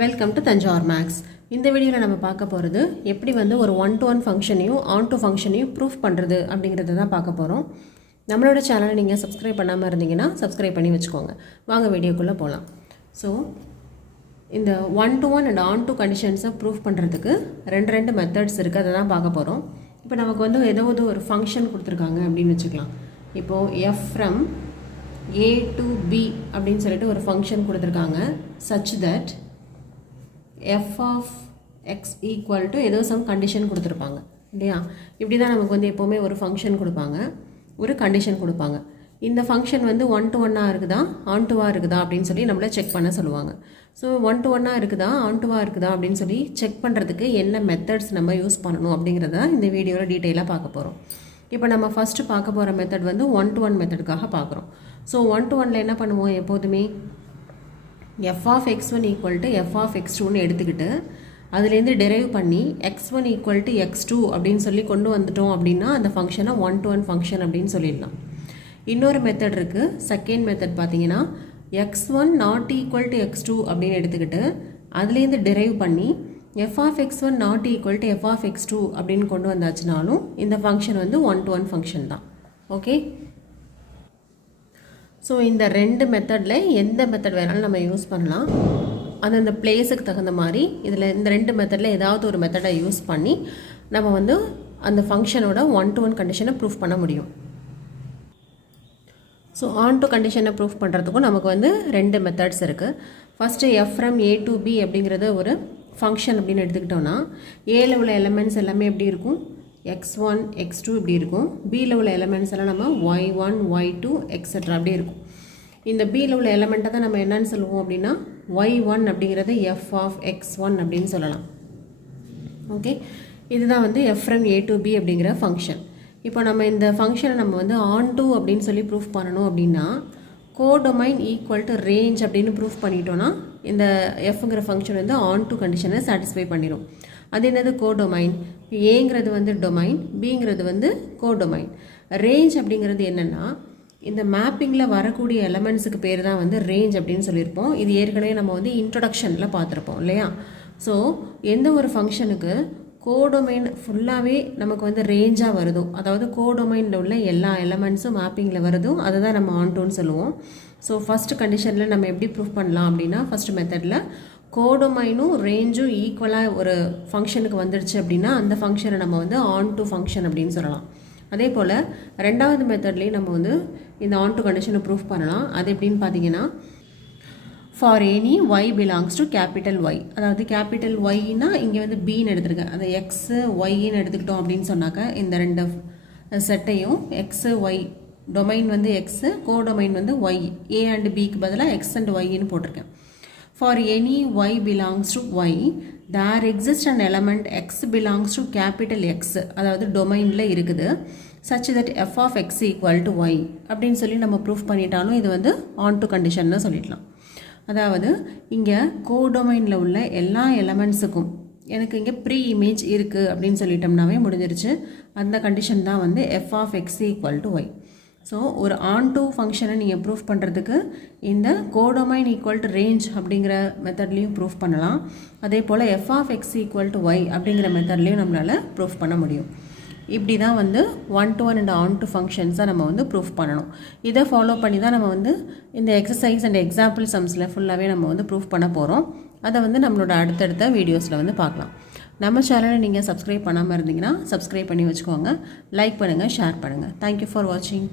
Welcome to Thanjavur maths. இந்த வீடியோவில் நம்ம பார்க்க போகிறது எப்படி வந்து ஒரு 1-to-1 ஃபங்க்ஷனையும் on-to ஃபங்க்ஷனையும் ப்ரூஃப் பண்ணுறது அப்படிங்கிறத தான் பார்க்க போகிறோம். நம்மளோட சேனலை நீங்கள் சப்ஸ்கிரைப் பண்ணாமல் இருந்தீங்கன்னா சப்ஸ்கிரைப் பண்ணி வச்சுக்கோங்க. வாங்க வீடியோக்குள்ளே போகலாம். ஸோ இந்த 1-to-1 அண்ட் on-to கண்டிஷன்ஸை ப்ரூஃப் பண்ணுறதுக்கு ரெண்டு மெத்தட்ஸ் இருக்குது. அதை தான் பார்க்க போகிறோம். இப்போ நமக்கு வந்து ஏதாவது ஒரு ஃபங்க்ஷன் கொடுத்துருக்காங்க அப்படின்னு வச்சுக்கலாம். இப்போது f from a to b அப்படின்னு சொல்லிட்டு ஒரு ஃபங்க்ஷன் கொடுத்துருக்காங்க. such that f of x equal to ஏதோ சம் கண்டிஷன் கொடுத்துருப்பாங்க இல்லையா. இப்படி தான் நமக்கு வந்து எப்போவுமே ஒரு ஃபங்க்ஷன் கொடுப்பாங்க, ஒரு கண்டிஷன் கொடுப்பாங்க. இந்த ஃபங்க்ஷன் வந்து 1-to-1 இருக்குதா on-to இருக்குதா அப்படின்னு சொல்லி நம்மளை செக் பண்ண சொல்லுவாங்க. ஸோ 1-to-1 இருக்குதா on-to இருக்குதா அப்படின்னு சொல்லி செக் பண்ணுறதுக்கு என்ன மெத்தட்ஸ் நம்ம யூஸ் பண்ணணும் அப்படிங்கிறத இந்த வீடியோவில் டீட்டெயிலாக பார்க்க போகிறோம். இப்போ நம்ம ஃபஸ்ட்டு பார்க்க போகிற மெத்தட் வந்து 1-to-1 மெத்தடுக்காக பார்க்குறோம். ஸோ 1-to-1 என்ன பண்ணுவோம், எப்போதுமே f of x1 equal to f of x2ன்னு எடுத்துக்கிட்டு அதுலேருந்து டெரைவ் பண்ணி x1 equal to x2 அப்படின்னு சொல்லி கொண்டு வந்துட்டோம் அப்படின்னா அந்த ஃபங்க்ஷனை 1-to-1 ஃபங்க்ஷன் அப்படின்னு சொல்லிடலாம். இன்னொரு மெத்தட் இருக்குது. செகண்ட் மெத்தட் பார்த்தீங்கன்னா x1 not equal to x2 அப்படின்னு எடுத்துக்கிட்டு அதுலேருந்து டெரைவ் பண்ணி f of x1 not equal to f of x2 அப்படின்னு கொண்டு வந்தாச்சுனாலும் இந்த ஃபங்க்ஷன் வந்து 1-to-1 ஃபங்க்ஷன் தான். ஓகே, ஸோ இந்த ரெண்டு மெத்தடில் எந்த மெத்தட் வேணாலும் நம்ம யூஸ் பண்ணலாம். அந்தந்த பிளேஸுக்கு தகுந்த மாதிரி இதில் இந்த ரெண்டு மெத்தடில் ஏதாவது ஒரு மெத்தடை யூஸ் பண்ணி நம்ம வந்து அந்த ஃபங்க்ஷனோட 1-to-1 கண்டிஷனை ப்ரூஃப் பண்ண முடியும். ஸோ on-to கண்டிஷனை ப்ரூஃப் பண்ணுறதுக்கும் நமக்கு வந்து ரெண்டு மெத்தட்ஸ் இருக்குது. First f from a to b அப்படிங்கிறது ஒரு ஃபங்க்ஷன் அப்படின்னு எடுத்துக்கிட்டோன்னா ஏல உள்ள எலமெண்ட்ஸ் எல்லாமே எப்படி இருக்கும், x1 x2 இப்படி இருக்கும். பியில் உள்ள எலமெண்ட்ஸ் எல்லாம் நம்ம y1 y2 எக்ஸெட்ரா அப்படி இருக்கும். இந்த பியில் உள்ள எலமெண்ட்டை தான் நம்ம என்னன்னு சொல்லுவோம் அப்படின்னா y1 அப்படிங்கிறது f of x1 அப்படின்னு சொல்லலாம். ஓகே, இதுதான் வந்து f from a to b அப்படிங்கிற ஃபங்க்ஷன். இப்போ நம்ம இந்த ஃபங்க்ஷனை நம்ம வந்து on-to அப்படின்னு சொல்லி ப்ரூஃப் பண்ணணும் அப்படின்னா கோடொமைன் ஈக்குவல் டு ரேஞ்ச் அப்படின்னு ப்ரூஃப் பண்ணிட்டோன்னா இந்த எஃப்ங்கிற ஃபங்க்ஷன் வந்து on-to கண்டிஷனை சாட்டிஸ்ஃபை பண்ணிடும். அது என்னது, கோடொமைன். ஏங்கிறது வந்து டொமைன், பிங்கிறது வந்து கோடொமைன். ரேஞ்ச் அப்படிங்கிறது என்னென்னா இந்த மேப்பிங்கில் வரக்கூடிய எலமெண்ட்ஸுக்கு பேர் தான் வந்து ரேஞ்ச் அப்படின்னு சொல்லியிருப்போம். இது ஏற்கனவே நம்ம வந்து இன்ட்ரொடக்ஷனில் பார்த்துருப்போம் இல்லையா. ஸோ எந்த ஒரு ஃபங்க்ஷனுக்கு கோடொமைன் ஃபுல்லாகவே நமக்கு வந்து ரேஞ்சாக வருதோ, அதாவது கோடொமைனில் உள்ள எல்லா எலமெண்ட்ஸும் மேப்பிங்கில் வருதோ அதை தான் நம்ம on-toன்னு சொல்லுவோம். ஸோ ஃபஸ்ட்டு கண்டிஷனில் நம்ம எப்படி ப்ரூஃப் பண்ணலாம் அப்படின்னா ஃபஸ்ட்டு மெத்தடில் கோடொமைனும் ரேஞ்சும் ஈக்குவலாக ஒரு ஃபங்க்ஷனுக்கு வந்துடுச்சு அப்படின்னா அந்த ஃபங்க்ஷனை நம்ம வந்து on-to ஃபங்க்ஷன் அப்படின்னு சொல்லலாம். அதே போல் ரெண்டாவது மெத்தட்லேயும் நம்ம வந்து இந்த on-to கண்டிஷனை ப்ரூஃப் பண்ணலாம். அது எப்படின்னு பார்த்தீங்கன்னா for any y belongs to capital Y, அதாவது கேபிட்டல் ஒய்னா இங்கே வந்து பின்னு எடுத்துருக்கேன், அது எக்ஸு ஒய்ன்னு எடுத்துக்கிட்டோம் அப்படின்னு சொன்னாக்க இந்த ரெண்டு செட்டையும் எக்ஸு ஒய், டொமைன் வந்து எக்ஸு, கோடொமைன் வந்து ஒய், ஏ அண்ட் பிக்கு பதிலாக எக்ஸ் அண்ட் ஒய்ன்னு போட்டிருக்கேன். For any y belongs to y, there exists an element x belongs to capital X, அதாவது டொமைனில் இருக்குது, such that f of x equal to y அப்படின்னு சொல்லி நம்ம ப்ரூஃப் பண்ணிட்டாலும் இது வந்து on-to கண்டிஷன்னு சொல்லிடலாம். அதாவது இங்கே கோடொமைனில் உள்ள எல்லா எலமெண்ட்ஸுக்கும் எனக்கு இங்கே ப்ரீ இமேஜ் இருக்குது அப்படின்னு சொல்லிட்டோம்னாவே முடிஞ்சிருச்சு. அந்த கண்டிஷன் தான் வந்து f of x equal to y. So ஒரு on-to ஃபங்க்ஷனை நீங்கள் ப்ரூஃப் பண்ணுறதுக்கு இந்த கோடொமைன் ஈக்குவல் டு ரேஞ்ச் அப்படிங்கிற மெத்தட்லேயும் ப்ரூஃப் பண்ணலாம். அதே போல் f of x equal to y அப்படிங்கிற மெத்தட்லேயும் நம்மளால் ப்ரூஃப் பண்ண முடியும். இப்படி தான் வந்து 1-to-1 அண்ட் on-to ஃபங்க்ஷன்ஸை நம்ம வந்து ப்ரூஃப் பண்ணணும். இதை ஃபாலோ பண்ணி தான் நம்ம வந்து இந்த எக்ஸசைஸ் அண்ட் எக்ஸாம்பிள் சம்ஸில் ஃபுல்லாகவே நம்ம வந்து ப்ரூஃப் பண்ண போகிறோம். அதை வந்து நம்மளோட அடுத்தடுத்த வீடியோஸில் வந்து பார்க்கலாம். நம்ம சேனலை நீங்கள் சப்ஸ்கிரைப் பண்ணாமல் இருந்தீங்கன்னா சப்ஸ்கிரைப் பண்ணி வச்சுக்கோங்க. லைக் பண்ணுங்கள், ஷேர் பண்ணுங்கள். தேங்க்யூ ஃபார் வாட்சிங்.